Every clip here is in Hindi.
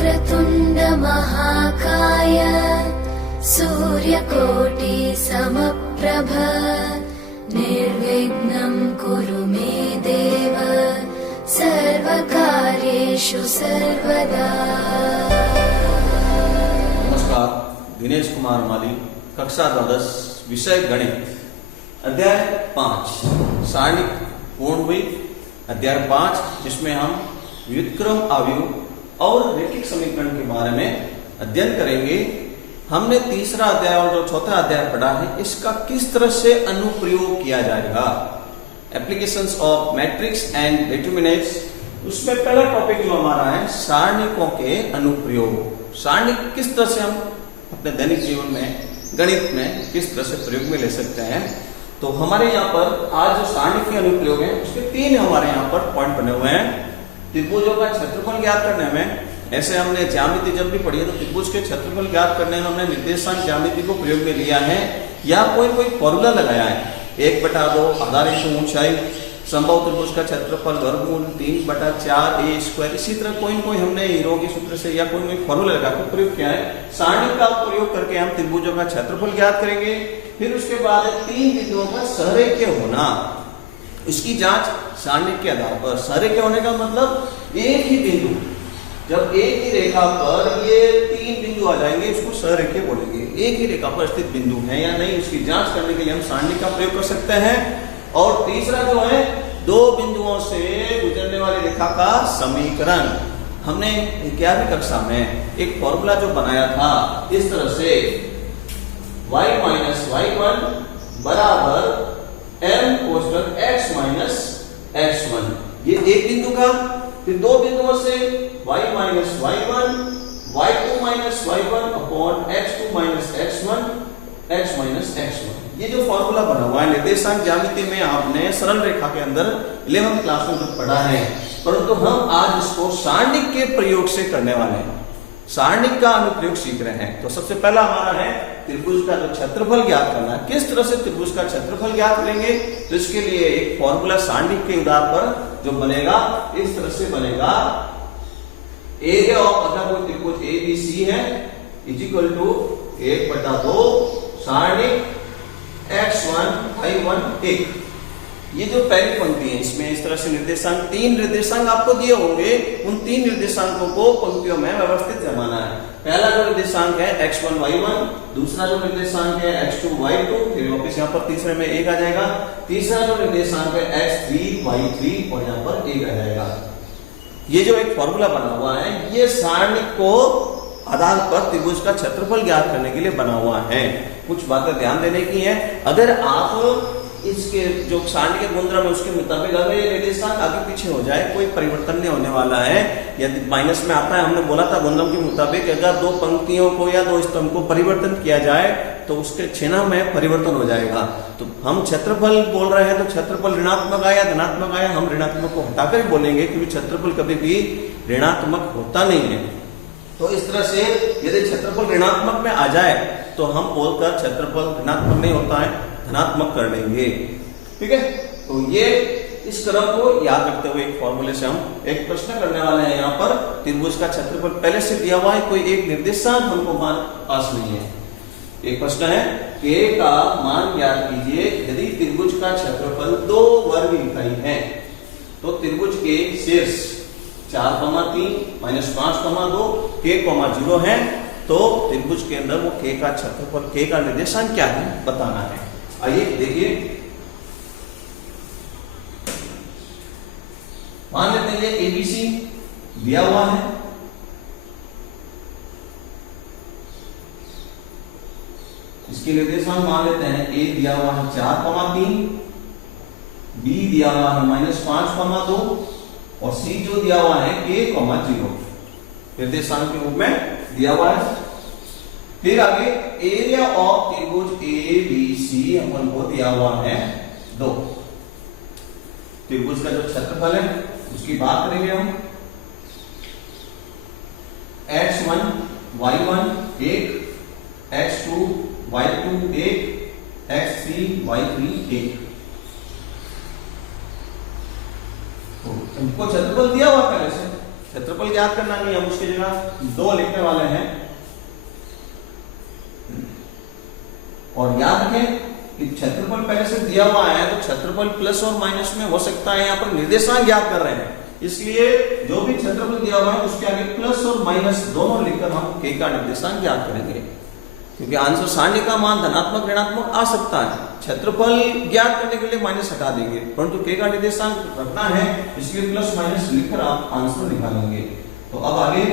वक्रतुण्ड महाकाय सूर्यकोटि समप्रभ निर्विघ्नं कुरु मे देव सर्वकार्येषु सर्वदा। नमस्कार, दिनेश कुमार माली, कक्षा द्वादश, विषय गणित, अध्याय 5 सारणिक पूर्ण हुई। अध्याय 5 जिसमें हम व्युत्क्रम अवयव और रैखिक समीकरण के बारे में अध्ययन करेंगे। हमने तीसरा अध्याय और जो चौथा अध्याय पढ़ा है, इसका किस तरह से अनुप्रयोग किया जाएगा, applications of matrix and determinants. उसमें पहला टॉपिक जो हमारा है सारणिकों के अनुप्रयोग। सारणिक किस तरह से हम अपने दैनिक जीवन में, गणित में किस तरह से प्रयोग में ले सकते हैं। तो हमारे यहाँ पर आज जो सारणिक के अनुप्रयोग है उसके 3 हमारे यहाँ पर पॉइंट बने हुए हैं। त्रिभुजों का क्षेत्रफल ज्ञात करने में, ऐसे हमने ज्यामिति जब भी पढ़ी है तो त्रिभुज के क्षेत्रफल ज्ञात करने में हमने निर्देशांक ज्यामिति को प्रयोग में लिया है या कोई फॉर्मूला लगाया है। 1/2 आधार इंटू ऊंचाई, संभव त्रिभुज का क्षेत्रफल वर्गमूल 3/4 a स्क्वायर। इसी तरह कोई हमने हीरो के सूत्र से या कोई फॉर्मूला लगाकर प्रयोग किया है। सारणी का प्रयोग करके हम त्रिभुजों का क्षेत्रफल ज्ञात करेंगे। फिर उसके बाद 3 बिंदुओं का सहरेखीय होना, इसकी जांच सारणी के आधार पर। सहरेखीय होने का मतलब एक ही बिंदु, जब एक ही रेखा पर ये 3 बिंदु आ जाएंगे इसको सहरेखीय बोलेंगे। एक ही रेखा पर स्थित बिंदु है या नहीं, इसकी जांच करने के लिए हम सारणी का प्रयोग कर सकते हैं। और तीसरा जो है 2 बिंदुओं से गुजरने वाली रेखा का समीकरण। हमने 11वीं कक्षा में एक फॉर्मूला जो बनाया था इस तरह से, y माइनस y1 बराबर m कोष्ठक x माइनस x1। ये एक बिंदु का, फिर 2 बिंदुओं से y minus y1, y2 minus y1 upon x2 minus x1, x minus x1। ये जो फॉर्मूला बना हुआ है निर्देशांक ज्यामिति में आपने सरल रेखा के अंदर 11th क्लास में जो पढ़ा है, परंतु हम आज इसको सारणिक के प्रयोग से करने वाले हैं। सारणिक का अनुप्रयोग सीख रहे हैं। तो सबसे पहला हमारा है त्रिभुज का जो क्षेत्रफल ज्ञात करना है। किस तरह से त्रिभुज का क्षेत्रफल ज्ञात करेंगे, तो इसके लिए एक फॉर्मूला सारणिक के आधार पर जो बनेगा इस तरह से बनेगा। एरिया ऑफ अगर कोई त्रिभुज ABC है is equal to 1/2 सारणिक x1 y1 1। ये जो पहली पंक्ति है इसमें इस तरह से निर्देशांक, 3 निर्देशांक आपको दिए होंगे। उन 3 निर्देशांकों को पंक्तियों में व्यवस्थित जमाना है। पहला जो निर्देशांक है x1 y1, दूसरा जो निर्देशांक है x2 y2, फिर वापस यहाँ पर तीसरे में 1 आ जाएगा। तीसरा जो निर्देशांक है x3 y3 और यहाँ पर 1 आ जाएगा। ये जो एक फॉर्मूला बना हुआ है ये सारणिक को आधार पर त्रिभुज का क्षेत्रफल ज्ञात करने के लिए बना हुआ है। कुछ बातें ध्यान देने की है। अगर आप इसके जो सारणी के गुणधर्म है उसके मुताबिक अगर ये निर्देशांक आगे पीछे हो जाए कोई परिवर्तन नहीं होने वाला है। यदि माइनस में आता है, हमने बोला था गुणधर्म के मुताबिक अगर 2 पंक्तियों को या 2 स्तंभ को परिवर्तन किया जाए तो उसके चिन्ह में परिवर्तन हो जाएगा। तो हम क्षेत्रफल बोल रहे हैं तो क्षेत्रफल ऋणात्मक आया धनात्मक आया, हम ऋणात्मक को हटाकर ही बोलेंगे क्योंकि क्षेत्रफल कभी भी ऋणात्मक होता नहीं है। तो इस तरह से यदि क्षेत्रफल ऋणात्मक में आ जाए तो हम बोलकर क्षेत्रफल ऋणात्मक नहीं होता है, धनात्मक कर लेंगे। ठीक है, तो ये इस क्रम को याद रखते हुए एक फॉर्मूले से हम एक प्रश्न करने वाले हैं। यहाँ पर त्रिभुज का क्षेत्रफल पहले से दिया हुआ है, कोई एक निर्देशांक हमको मान पास नहीं है। एक प्रश्न है k का मान ज्ञात कीजिए यदि त्रिभुज का क्षेत्रफल 2 वर्ग इकाई है तो त्रिभुज के शीर्ष 4,3 माइनस 5,2 k 0 है तो त्रिभुज के अंदर वो k का क्षेत्रफल, k का निर्देशांक क्या है बताना है। आइए देखिए, मान लेते हैं ये ABC दिया हुआ है। इसके निर्देशांक मान लेते हैं A दिया हुआ है 4,3, B दिया हुआ है -5,2 और C जो दिया हुआ है k 0 निर्देशांक के रूप में दिया हुआ है। फिर आगे एरिया ऑफ त्रिभुज ABC अपन को दिया हुआ है 2। त्रिभुज का जो क्षेत्रफल है उसकी बात करेंगे हम। x1 y1 1, x2 y2 1, x3 y3 1। तो हमको क्षेत्रफल दिया हुआ पहले से, क्षेत्रफल ज्ञात करना नहीं, हम उसकी जगह 2 लिखने वाले हैं। और याद रखें कि क्षेत्रफल पहले से दिया हुआ है, तो क्षेत्रफल प्लस और माइनस में हो सकता है। यहाँ पर निर्देशांक ज्ञात कर रहे हैं, इसलिए जो भी क्षेत्रफल दिया हुआ है उसके आगे प्लस और माइनस दोनों लिखकर हम k का निर्देशांक ज्ञात करेंगे, क्योंकि आंसर सारणी का मान धनात्मक ऋणात्मक आ सकता है। क्षेत्रफल ज्ञात करने के लिए माइनस हटा देंगे, परंतु k का निर्देशांक रखना है, इसलिए प्लस माइनस लिखकर आप आंसर निकालेंगे। तो अब आगे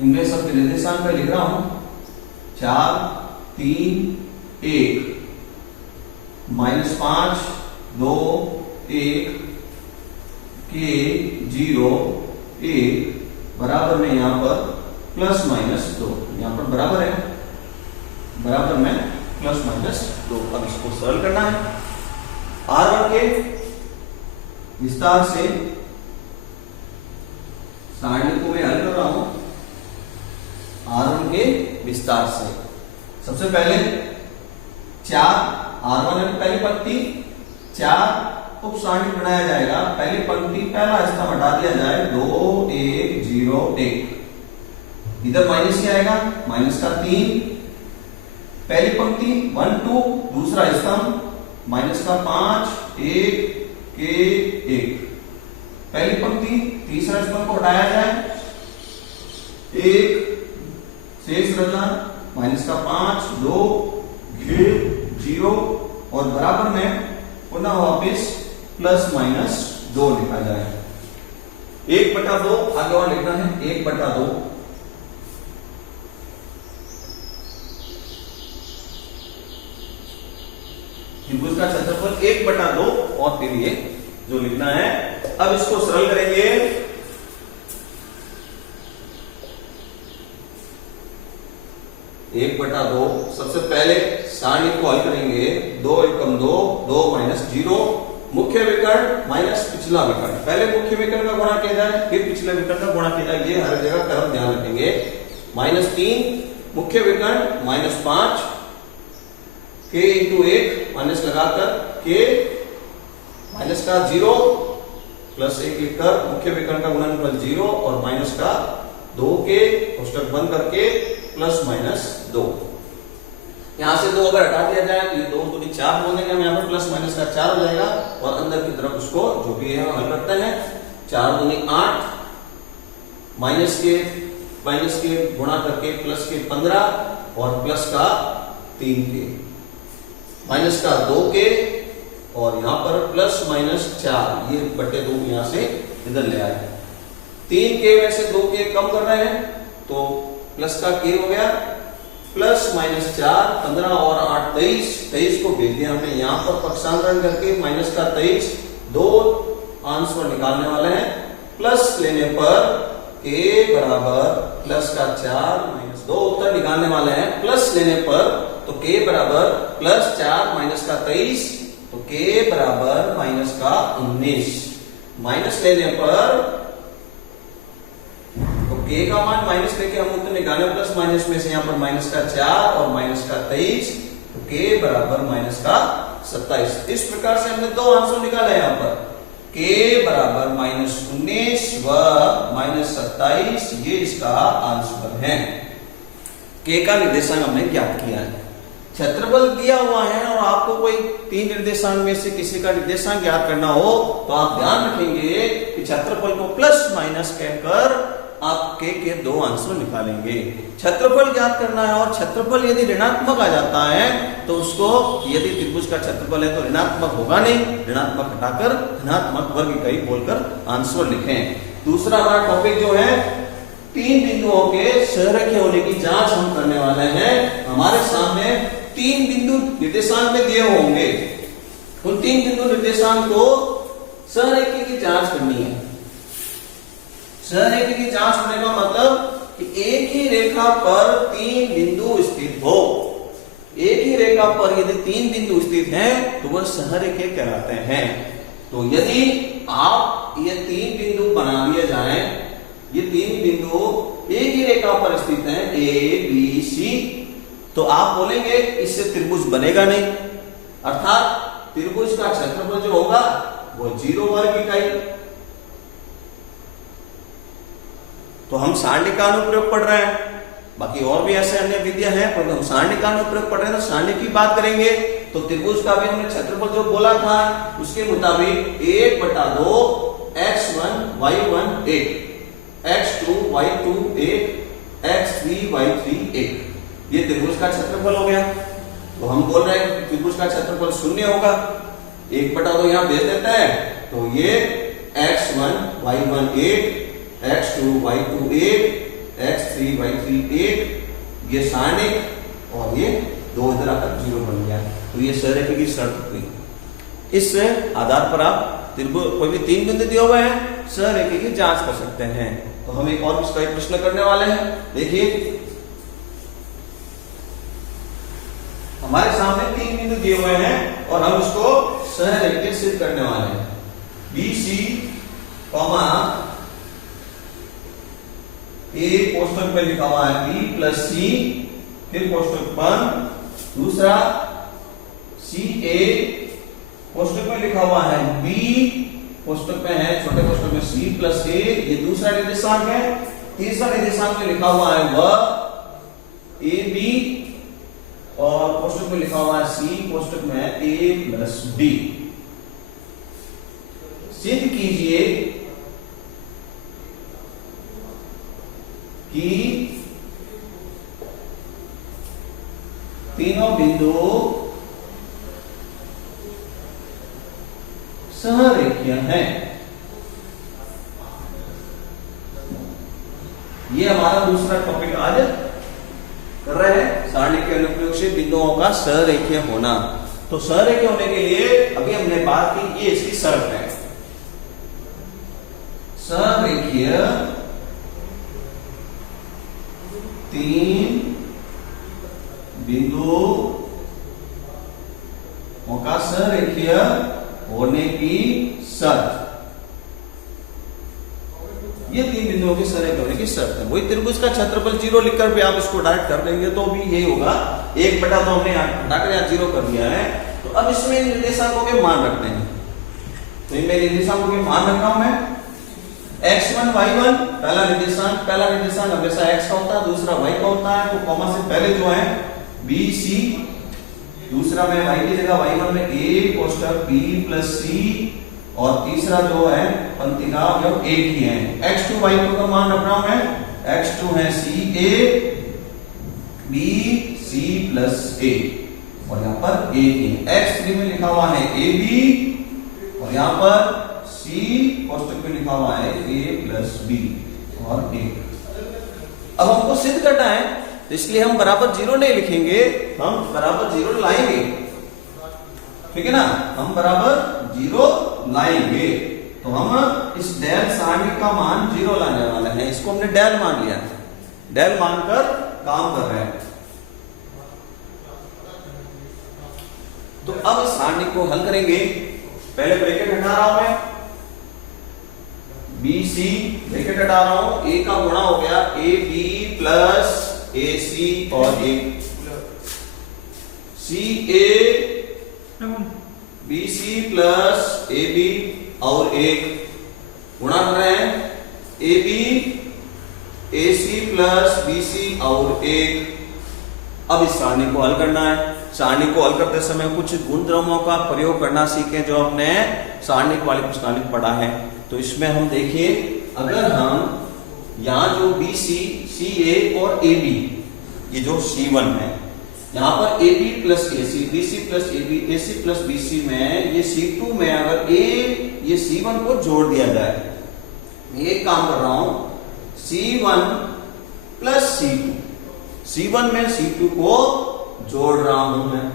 इनमें सबके निर्देशांक में लिख रहा हूं 4 3 1 -5 2 1 k 0 1 बराबर में यहां पर प्लस माइनस 2, यहां पर बराबर है, बराबर में प्लस माइनस 2। अब इसको सरल करना है। R1 के विस्तार से सारणी को मैं हल कर रहा हूं। R1 के विस्तार से सबसे पहले 4 R1 है, पहली पंक्ति 4 उप सारणी बनाया जाएगा। पहली पंक्ति पहला हिस्सा हटा दिया जाए, 2 1 0 1, इधर माइनस ही आएगा, माइनस का 3। पहली पंक्ति 1 2, दूसरा स्तंभ माइनस का 5 1 k 1। पहली पंक्ति तीसरा स्तंभ को हटाया जाए, 1 शेष रचना माइनस का 5 2 0 और बराबर में पुनः वापिस प्लस माइनस 2 लिखा जाए। 1/2 आगे और लिखना है, 1/2 त्रिभुज का क्षेत्रफल 1/2 और फिर ये जो लिखना है। अब इसको सरल करेंगे। 1/2 सबसे पहले सारणी को हल करेंगे। 2 एकम 2 2 माइनस 0, मुख्य विकर्ण माइनस पिछला विकर्ण। पहले मुख्य विकर्ण का गुणा किया जाए, फिर पिछले विकर्ण का गुणा किया जाए, ये हर जगह क्रम ध्यान रखेंगे। -3 मुख्य विकर्ण -5 k × 1 माइनस लगाकर k माइनस का 0 प्लस 1 लिखकर मुख्य विकर्ण का गुणनफल 0 और माइनस का 2k कोष्टक बंद करके प्लस माइनस 2। यहां से 2 अगर हटा दिया जाए तो ये 2 दूनी 4 बोलेंगे हम, यहाँ पर प्लस माइनस का 4 हो जाएगा और अंदर की तरफ उसको जो भी है हल करते हैं। 4 दूनी 8 माइनस के गुणा करके प्लस के 15 और प्लस का 3k माइनस का 2k और यहां पर प्लस माइनस 4, ये बटे 2 यहां से इधर ले आए। 3k में से 2k कम कर रहे हैं तो प्लस का k हो गया, प्लस माइनस 4 15 और 8 23 को भेज दिया हमने यहां पर पक्षांतरण करके माइनस का 23 2 आंसर निकालने वाले हैं। प्लस लेने पर k बराबर प्लस का 4 माइनस 2 उत्तर निकालने वाले हैं। प्लस लेने पर तो k बराबर प्लस 4 माइनस का 23 तो k बराबर माइनस का 19। माइनस लेने पर तो k का मान माइनस लेके हम उत्तर निकाले, प्लस माइनस में से यहाँ पर माइनस का 4 और माइनस का 23 तो k बराबर माइनस का 27। इस प्रकार से हमने 2 आंसर निकाले यहाँ पर, k बराबर -19 व -27, ये इसका आंसर है। k का निर्देशांक हमने ज्ञात किया है। क्षेत्रफल दिया हुआ है और आपको कोई 3 निर्देशांक में से किसी का निर्देशांक ज्ञात करना हो तो आप ध्यान रखेंगे कि क्षेत्रफल को प्लस माइनस कहकर आप k के 2 आंसर निकालेंगे। क्षेत्रफल ज्ञात करना है और क्षेत्रफल यदि ऋणात्मक आ जाता है तो उसको, यदि त्रिभुज का क्षेत्रफल है तो ऋणात्मक होगा नहीं, ऋणात्मक हटाकर धनात्मक वर्ग इकाई बोलकर आंसर लिखें। दूसरा हमारा टॉपिक जो है 3 बिंदुओं के सहरेखीय होने की जांच हम करने वाले हैं। हमारे सामने 3 बिंदु निर्देशांक में दिए होंगे, उन 3 बिंदु निर्देशांक को सहरेखीय की जांच करनी है। सहरेखीय की जांच होने का मतलब कि एक ही रेखा पर 3 बिंदु स्थित हो। एक ही रेखा पर यदि 3 बिंदु स्थित हैं तो वह सहरेखीय कहलाते हैं। तो यदि आप ये 3 बिंदु बना दिए जाएं, ये 3 बिंदु एक ही रेखा पर स्थित हैं A B C, तो आप बोलेंगे इससे त्रिभुज बनेगा नहीं, अर्थात त्रिभुज का क्षेत्रफल जो होगा वो 0 वर्ग इकाई। तो हम सारणी का अनुप्रयोग पढ़ रहे हैं, बाकी और भी ऐसे अन्य विधियां हैं, पर हम सारणी का अनुप्रयोग पढ़ रहे हैं तो सारणी की बात करेंगे। तो त्रिभुज का भी हमने क्षेत्रफल जो बोला था उसके मुताबिक 1/2 x1 y1 1, x2 y2 1, x3 y3 1, ये त्रिभुज का क्षेत्रफल हो गया। तो हम बोल रहे हैं त्रिभुज का क्षेत्रफल 0 होगा, 1/2 यहां भेज देते हैं, तो ये x1 y1 1, x2 y2 1, x3 y3 1, ये सारणिक और ये 2 इधर आकर 0 बन गया। तो ये सररेखा की शर्त हुई। इस आधार पर आप त्रिभुज कोई भी 3 बिंदु दिए हुए हैं सररेखा की जांच कर सकते हैं। तो हम एक और इसका एक प्रश्न करने वाले हैं। देखिए हमारे सामने 3 बिंदु दिए हुए हैं और हम उसको सररेखा सिद्ध करने वाले हैं। BC कॉमा ए कोष्ठक में लिखा हुआ है B प्लस C, फिर कोष्ठक बंद, दूसरा CA कोष्ठक में लिखा हुआ है B, कोष्ठक में है छोटे कोष्ठक में C प्लस A, ये दूसरा निर्देशांक है। तीसरा निर्देशांक में लिखा हुआ है वह AB और कोष्ठक में लिखा हुआ है C, कोष्ठक में है A प्लस B। सिद्ध कीजिए कि तीनों बिंदु सहरेखीय हैं। ये हमारा दूसरा टॉपिक आज कर रहे हैं, सारणी के अनुप्रयोग से बिंदुओं का सहरेखीय होना। तो सहरेखीय होने के लिए अभी हमने बात की, ये इसकी शर्त है। सहरेखीय 3 बिंदुओं का सहरेखीय होने की शर्त, ये 3 बिंदुओं के सहरेखीय होने की शर्त है। वही त्रिभुज का क्षेत्रफल 0 लिखकर भी आप इसको डायरेक्ट कर देंगे तो भी यही होगा। 1/2 हमने हटाकर यहाँ 0 कर दिया है। तो अब इसमें निर्देशांकों के मान रखते हैं। तो इनमें निर्देशांकों के मान रख रहा हूं मैं। x1 y1 पहला निर्देशांक हमेशा x का होता है, दूसरा y का होता है। तो कॉमा से पहले जो है b c, दूसरा में y की जगह y1 में a कोष्ठक b प्लस c, और तीसरा जो है पंक्ति का अवयव एक ही है। x2 y2 का मान रख रहा हूं मैं। x2 है c a b c plus a, और यहाँ पर a ही। x3 में लिखा हुआ है a b, और यहाँ पर C कोष्ठक में लिखा हुआ है A प्लस B और 1। अब हमको सिद्ध करना है, तो इसलिए हम बराबर 0 नहीं लिखेंगे, हम बराबर 0 लाएंगे। ठीक है ना, हम बराबर 0 लाएंगे। तो हम इस डेल सारणी का मान 0 लाने वाले हैं। इसको हमने डेल मान लिया, डेल मानकर काम कर रहे हैं। तो अब इस सारणी को हल करेंगे। पहले ब्रैकेट हटा रहा हूं मैं, BC ब्रैकेट हटा रहा हूं, A का गुणा हो गया AB प्लस AC और 1, CA BC प्लस AB और 1 गुणा कर रहे हैं AB AC प्लस BC और 1। अब इस सारणी को हल करना है। सारणी को हल करते समय कुछ गुणधर्मों का प्रयोग करना सीखें जो हमने सारणी वाली प्रश्नावली में पढ़ा है। तो इसमें हम देखिए, अगर हम यहाँ जो BC, CA और AB, ये जो C1 है, यहाँ पर AB plus AC, BC plus AB, AC plus BC में ये C2 में अगर ये C1 को जोड़ दिया जाए, एक काम कर रहा हूं, C1 प्लस C2, C1 में C2 को जोड़ रहा हूं मैं।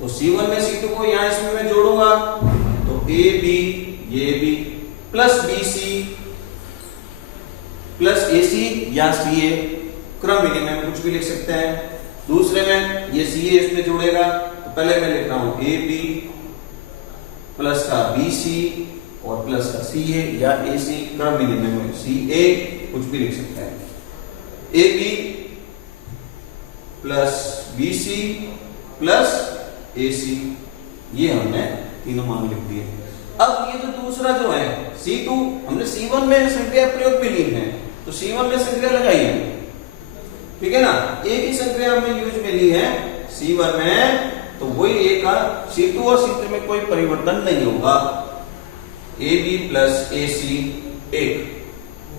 तो C1 में C2 को यहां इसमें मैं जोड़ूंगा, तो AB ये B plus BC plus AC या CA, क्रम विनिमय में कुछ भी लिख सकते हैं। दूसरे में ये CA इसमें जोड़ेगा, तो पहले मैं लिख रहा हूं AB प्लस का BC और प्लस का CA या AC, क्रम विनिमय में CA कुछ भी लिख सकते हैं। AB plus BC plus AC, ये हमने तीनों मान लिख दिए। अब ये जो दूसरा जो है C2, हमने C1 में संक्रिया प्रयोग भी ली है, तो C1 में संक्रिया लगाई है, ठीक है ना। एक ही संक्रिया हमने यूज में ली है C1 में, तो वही एक का C2 और C3 में कोई परिवर्तन नहीं होगा। AB plus AC 1,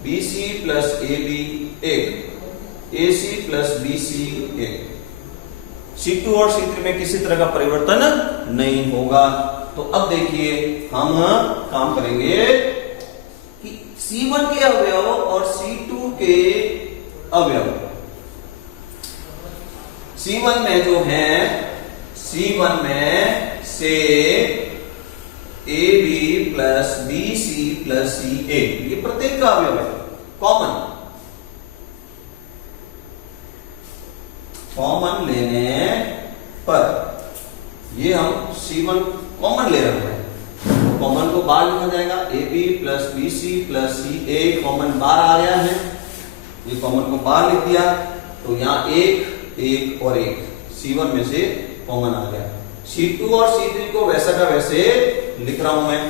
BC plus AB 1, AC plus BC 1। C2 और C3 में किसी तरह का परिवर्तन नहीं होगा। तो अब देखिए हम काम करेंगे कि C1 के अवयव और C2 के अवयव, C1 में जो है, C1 में से AB plus BC plus CA, ये प्रत्येक का अवयव है, कॉमन लेने पर ये हम C1 कॉमन ले रहे हैं, तो कॉमन को बाहर लिखा जाएगा, AB plus BC plus CA common बाहर आ गया है, ये कॉमन को बाहर लिख दिया, तो यहाँ एक और एक C1 में से कॉमन आ गया। C2 और C3 को वैसा का वैसे लिख रहा हूं मैं,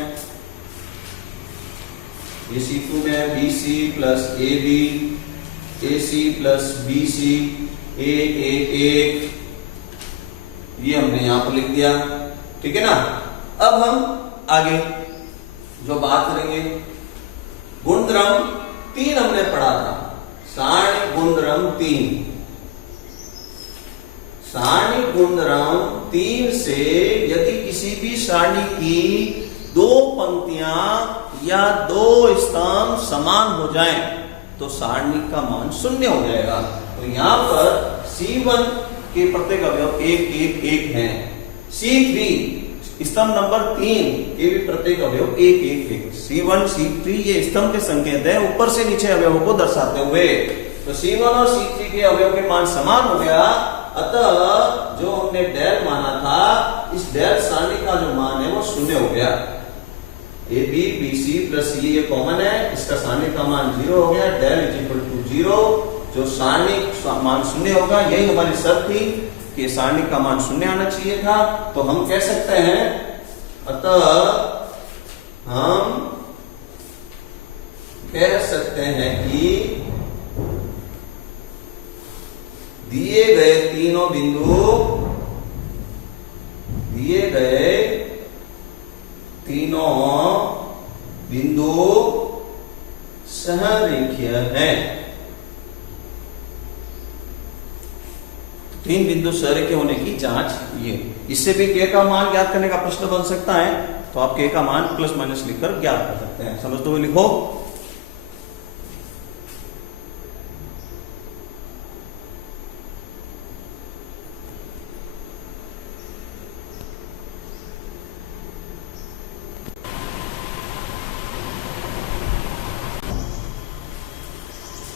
ये C2 में BC plus AB, AC plus BC, एक ये हमने यहां पर लिख दिया, ठीक है ना। अब हम आगे जो बात करेंगे, गुणधर्म 3 हमने पढ़ा था, सारणिक गुणधर्म 3। सारणिक गुणधर्म 3 से यदि किसी भी सारणी की 2 पंक्तियां या 2 स्तंभ समान हो जाएं तो सारणी का मान 0 हो जाएगा। तो यहां पर C1 के प्रत्येक अवयव 1 1 1 हैं, C3 स्तंभ नंबर 3 के भी प्रत्येक अवयव 1 1 1। C1 C3 ये स्तंभ के संकेत है ऊपर से नीचे अवयवों को दर्शाते हुए। तो C1 और C3 के अवयव के मान समान हो गया, अतः जो हमने डेल माना था, इस डेल सारणी का जो मान है वो 0 हो गया। AB BC प्लस CA ये कॉमन है, इसका सारणी का मान 0 हो गया, डेल इज इक्वल टू 0, जो सारणी मान 0 होगा, यही हमारी शर्त थी कि सारणी का मान 0 आना चाहिए था। तो हम कह सकते हैं, अतः हम कह सकते हैं कि दिए गए तीनों बिंदु, दिए गए तीनों बिंदु सहरेखीय हैं। 3 बिंदु सहरेखीय होने की जांच ये। इससे भी के का मान ज्ञात करने का प्रश्न बन सकता है, तो आप के का मान प्लस माइनस लिखकर ज्ञात कर सकते हैं। समझते हुए लिखो।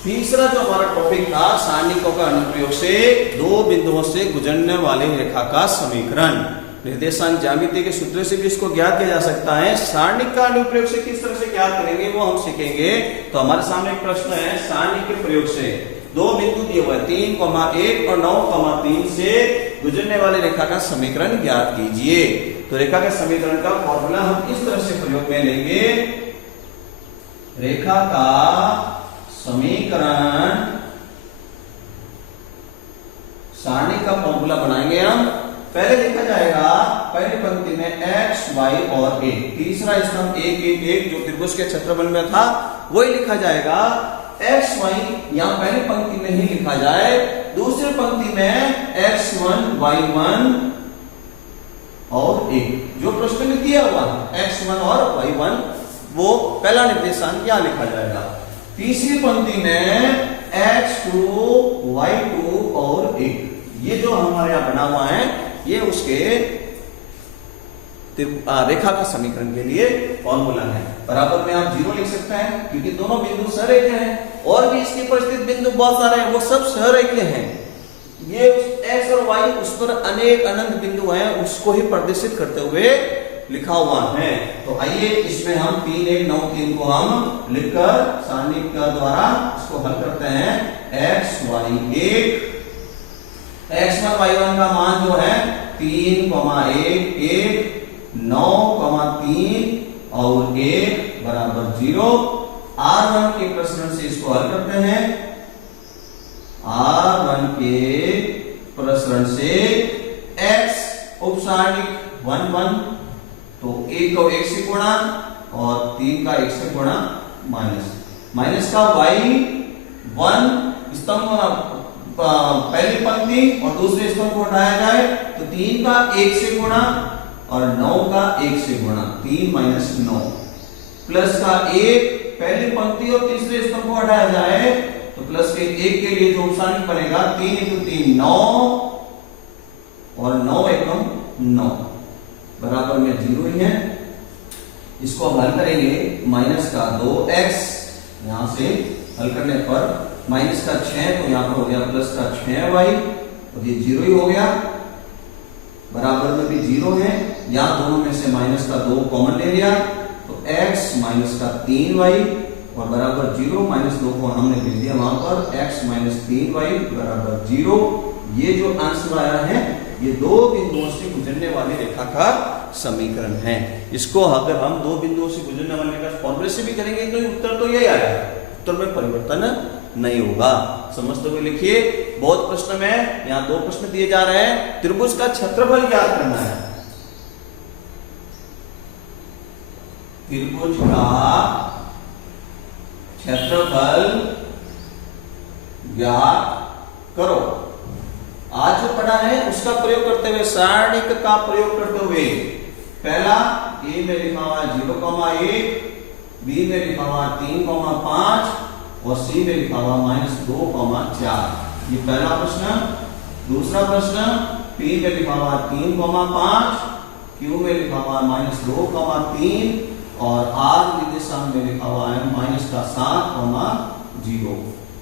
तीसरा जो हमारा टॉपिक था, सारणिकों का अनुप्रयोग से 2 बिंदुओं से गुजरने वाली रेखा का समीकरण। निर्देशांक ज्यामिति के सूत्र से भी इसको ज्ञात किया जा सकता है। सारणिक का अनुप्रयोग से किस तरह से ज्ञात करेंगे वो हम सीखेंगे। तो हमारे सामने एक प्रश्न है, सारणिक के प्रयोग से 2 बिंदु दिए हुए 3,1 और 9,3 से गुजरने वाली रेखा का समीकरण ज्ञात कीजिए। तो रेखा के समीकरण का फॉर्मूला हम इस तरह से प्रयोग में लेंगे, रेखा का समीकरण, सारणी का फॉर्मूला बनाएंगे हम। पहले लिखा जाएगा पहली पंक्ति में x, y और a, तीसरा स्तंभ 1 1 1 जो त्रिभुज के क्षेत्रफल में था वही लिखा जाएगा। x y यहां पहली पंक्ति में ही लिखा जाए, दूसरी पंक्ति में x1 y1 और 1 जो प्रश्न में दिया हुआ है x1 और y1, वो पहला निर्देशांक यहां लिखा जाएगा। तीसरी पंक्ति में x2 y2 और 1, ये जो हमारे यहां बना हुआ है ये उसके रेखा का समीकरण के लिए फॉर्मूला है। बराबर में आप 0 लिख सकते हैं क्योंकि दोनों बिंदु सहरेखीय हैं, और भी इसके पर स्थित बिंदु बहुत सारे हैं, वो सब सहरेखीय हैं। ये x और y उस पर अनेक अनंत बिंदु हैं, उसको ही प्रदर्शित करते हुए लिखा हुआ है। तो आइए इसमें हम 3 1 9 3 को हम लिखकर सारणी के द्वारा इसको हल करते हैं। x y 1, x1 y1 का मान जो है 3,1 1 9,3 और a बराबर 0। R1 के प्रसरण से इसको हल करते हैं। R1 के प्रसरण से x उपसारणिक 1 1, तो 1 को 1 से गुणा और 3 का 1 से गुणा माइनस का y 1 स्तंभ पहली पंक्ति और दूसरे स्तंभ को हटाया जाए तो 3 का 1 से गुणा और 9 का 1 से गुणा, 3 माइनस 9, प्लस का 1 पहली पंक्ति और तीसरे स्तंभ को हटाया जाए तो प्लस के 1 के लिए जो उपसारणिक बनेगा 3 × 3 9 और 9 एकम 9 बराबर में 0 ही है। इसको हम हल करेंगे। माइनस का 2x, यहां से हल करने पर माइनस का 6 तो यहां पर हो गया प्लस का 6y और ये 0 ही हो गया, बराबर में भी 0 है। यहां दोनों में से माइनस का 2 कॉमन ले लिया तो x माइनस का 3y और बराबर 0, माइनस 2 को हमने भेज दिया वहां पर, x माइनस 3y बराबर 0। ये जो आंसर आया है ये दो बिंदुओं से गुजरने वाली रेखा का समीकरण है। इसको अगर हम दो बिंदुओं से गुजरने वाली रेखा फॉर्मूले से भी करेंगे तो उत्तर तो यही आएगा, उत्तर में परिवर्तन नहीं होगा। समझते हुए लिखिए। बहुत प्रश्न में यहाँ 2 प्रश्न दिए जा रहे हैं। त्रिभुज का क्षेत्रफल ज्ञात करना है। त्रिभुज का क्षेत्रफल ज्ञात करो। आज जो पढ़ा है उसका प्रयोग करते हुए, सारणिक का प्रयोग करते हुए, पहला ए में लिखा हुआ 0,1, बी में लिखा हुआ 3,5 और सी में लिखा हुआ -2,4। ये पहला प्रश्न। दूसरा प्रश्न पी में लिखा हुआ 3,5, क्यू में लिखा हुआ -2,3 और आर निर्देशांक में लिखा हुआ है -7,0।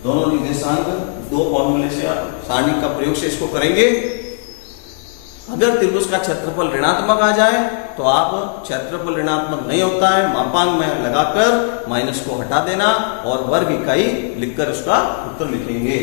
दोनों निर्देशांक दो फॉर्मूले से सारणी का प्रयोग से इसको करेंगे। अगर त्रिभुज का क्षेत्रफल ऋणात्मक आ जाए तो आप क्षेत्रफल ऋणात्मक नहीं होता है, मापांक में लगाकर माइनस को हटा देना और वर्ग इकाई लिखकर उसका उत्तर लिखेंगे।